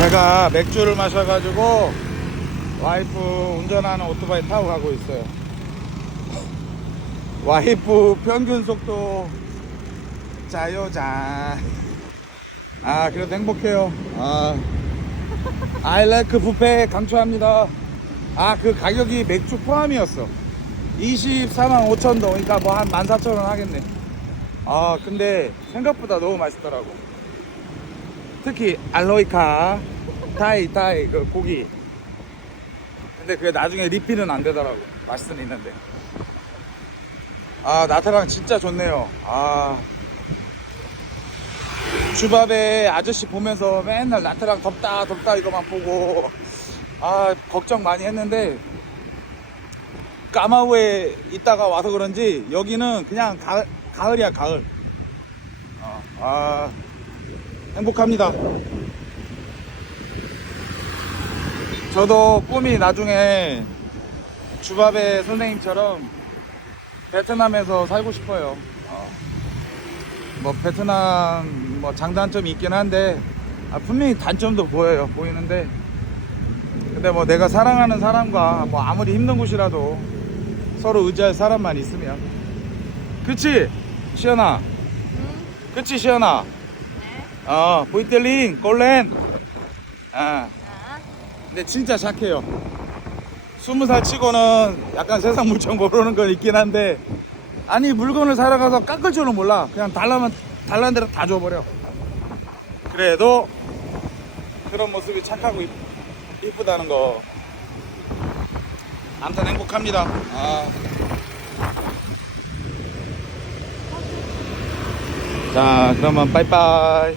제가 맥주를 마셔가지고 와이프 운전하는 오토바이 타고 가고 있어요. 와이프 평균 속도 자요자. 아 그래도 행복해요. 아 아이라이크 뷔페 강추합니다. 아 그 가격이 맥주 포함이었어. 24만 5천 동, 그러니까 뭐 한 14,000원 하겠네. 아 근데 생각보다 너무 맛있더라고. 특히 알로이카 타이 타이 그 고기. 근데 그게 나중에 리필은 안 되더라고. 맛은 있는데. 아 나트랑 진짜 좋네요. 아 주밥에 아저씨 보면서 맨날 나트랑 덥다 덥다 이거만 보고 아 걱정 많이 했는데 까마우에 있다가 와서 그런지 여기는 그냥 가을, 가을이야 가을 어, 아 행복합니다. 저도 꿈이 나중에 주밥의 선생님처럼 베트남에서 살고 싶어요. 어. 뭐 베트남 뭐 장단점이 있긴 한데 아, 분명히 단점도 보여요 보이는데. 근데 뭐 내가 사랑하는 사람과 뭐 아무리 힘든 곳이라도 서로 의지할 사람만 있으면. 그치 시연아? 그치 시연아 어 보이텔링 꼴렌. 아 근데 진짜 착해요. 스무 살 치고는 약간 세상 물정 모르는 건 있긴 한데 아니 물건을 사러 가서 깎을 줄은 몰라. 그냥 달라면 달라는 대로 다 줘버려. 그래도 그런 모습이 착하고 이- 이쁘다는 거. 아무튼 행복합니다. 아. 자 그러면 빠이빠이